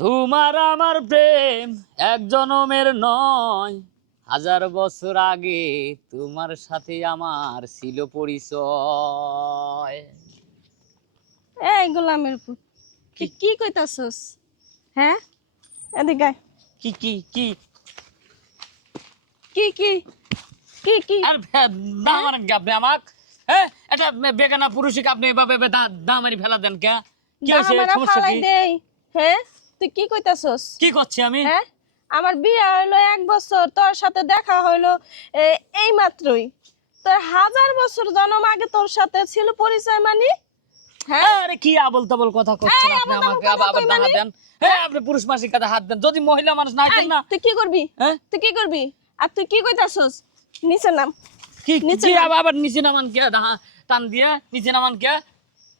তোমার আমার প্রেম এক জনমের নয়। হাজার বছর আগে তোমার সাথে আমার ছিল পরিচয়। এই গোলামের পুত তুই কি কইতাছস? হ্যাঁ? এদিকে। কি কি কি? কি কি? কি কি? আর দাম আর আপনি আমাক। হ্যাঁ এটা বেগানা পুরুষকে আপনি এভাবে দামারি ফেলা দেন কে? কি সমস্যা কি? হ্যাঁ তুই কি কইতাছস? কি করছি আমি? হ্যাঁ? আমার বিয়ে হইল এক বছর তোর সাথে দেখা হইল এই মাত্রই। তোর হাজার বছর জন্ম আগে তোর সাথে ছিল পরিচয় মানে? হ্যাঁ? আরে কি আবল তাবল কথা করছেন আপনি আমাকে? আবার? দেন। হ্যাঁ? আপনি পুরুষ মাসিক কাছে হাত দেন। যদি মহিলা মানুষ না দেন না তুই কি করবি? হ্যাঁ? তুই কি করবি? আর তুই কি কইতাছস? নিচে নাম। কি কি আবার নিচে নামান কে? টান দিয়ে নিচে নামান কে?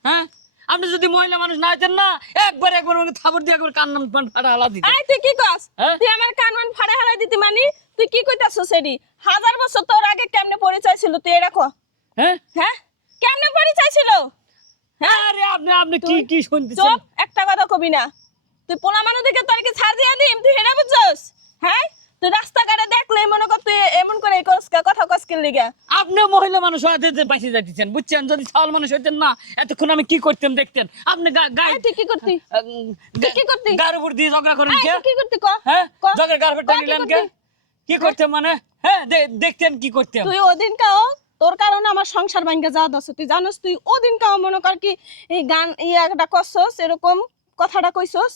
হ্যাঁ? আপনি যদি মহিলা মানুষ না হইতেন না একবার একবার আমাকে থাবর দিয়ে একবার কান্নান পান ফাটা হালা দিতেন। এই তুই কি কস? হ্যাঁ? তুই আমার কানমান ফাড়ে হারাই দিতি মানে? তুই কি কইতাছস এডি? হাজার বছর তোর আগে কেমনে পরিচয় ছিল? তুই এটা কো। হ্যাঁ? হ্যাঁ? কেমনে পরিচয় ছিল? হ্যাঁ? আরে আপনি আপনি কি কি শুনতেছেন? চুপ একটা কথা কবি না। তুই পোলা মানুষ দিকে তোর কি ছাড় দিয়ে দিম? তুই হেরা বুঝছস? হ্যাঁ? তুই রাস্তাঘাটে দেখলে মনে কর তুই এমন করে এই করস কা, কি লিগা আপনি মহিলা মানুষ যাইতেছেন বুঝছেন? যদি ছাল মানুষ হইতেন না এতক্ষণ আমি কি করতাম দেখতেন? আপনি গা- গায়ে তুই কি করতি? কি করতি? গার উপর দিয়ে ঝগড়া করেন কে? কি করতি? ক হ্যাঁ? ঝগড়া গার উপর ক, কি টানিলেন কে? কি করতেন মানে? হ্যাঁ দেখতেন কি করতেন। তুই ওদিন কাও তোর কারণে আমার সংসার ভাঙ্গা যা দছ তুই জানোস তুই ওদিন কাও মনে কর কি এই গান ইয়াটা করছস এরকম কথাটা কইছস।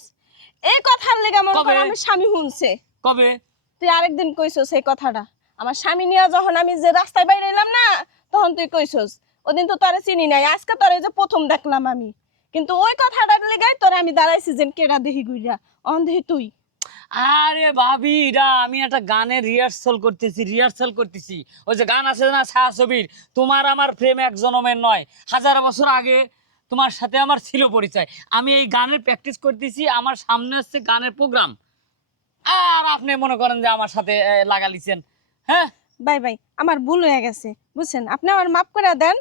এই কথার লেগে মনে কর? আমার স্বামী শুনছে কবে? তুই আরেকদিন কইছস এই কথাটা। আমার স্বামী নিয়ে যখন আমি যে রাস্তায় বাইরে এলাম না, তখন তুই কইছস, ওদিন তো তোরে চিনি নাই, আজকে তোরে যে প্রথম দেখলাম আমি। কিন্তু ওই কথাটার লেগাই তোরে আমি দাঁড়াইছি যে কেডা দেহি গুইরা, অন দেহি তুই। আরে ভাবিরা আমি একটা গানের রিহার্সাল করতেছি রিহার্সাল করতেছি। ওই যে গান আছে না ছায়া ছবির তোমার আমার প্রেম এক জনমের নয়। হাজার বছর আগে তোমার সাথে আমার ছিল পরিচয়। আমি এই গানের প্র্যাকটিস করতেছি, আমার সামনে হচ্ছে গানের প্রোগ্রাম আর আপনি মনে করেন যে আমার সাথে লাগালিছেন। হ্যাঁ? বাই বাই আমার ভুল হয়ে গেছে বুঝছেন? আপনি আমার মাফ করে দেন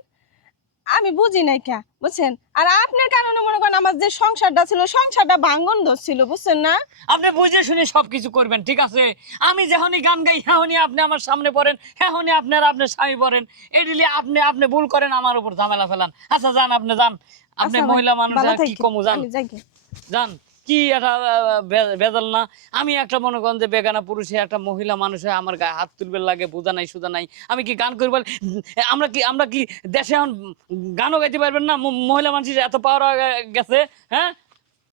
আমি বুঝি নাই কে বুঝছেন? আর আপনার কারণে মনে করেন আমার যে সংসারটা ছিল সংসারটা ভাঙ্গন ছিল বুঝছেন না? আপনি বুঝে শুনে সবকিছু করবেন ঠিক আছে? আমি যখনই গান গাই হ্যাঁহনি আপনি আমার সামনে পড়েন হ্যাঁহনি আপনার আপনার স্বামী পড়েন এডিলি আপনি আপনি ভুল করেন আমার উপর ঝামেলা ফেলান। আচ্ছা যান আপনি যান। আপনি আচ্ছা মহিলা মানুষ কি কমু যান। জান কি একটা ভেজাল না? আমি একটা মনে করেন যে বেগানা পুরুষে একটা মহিলা মানুষ হয় আমার গায়ে হাত তুলবে লাগে, বোঝা নাই সুদা নাই। আমি কি গান করব আমরা কি আমরা কি দেশে এখন গানও গাইতে পারবেন না? মহিলা মানুষের এত পাওয়ার গেছে হ্যাঁ?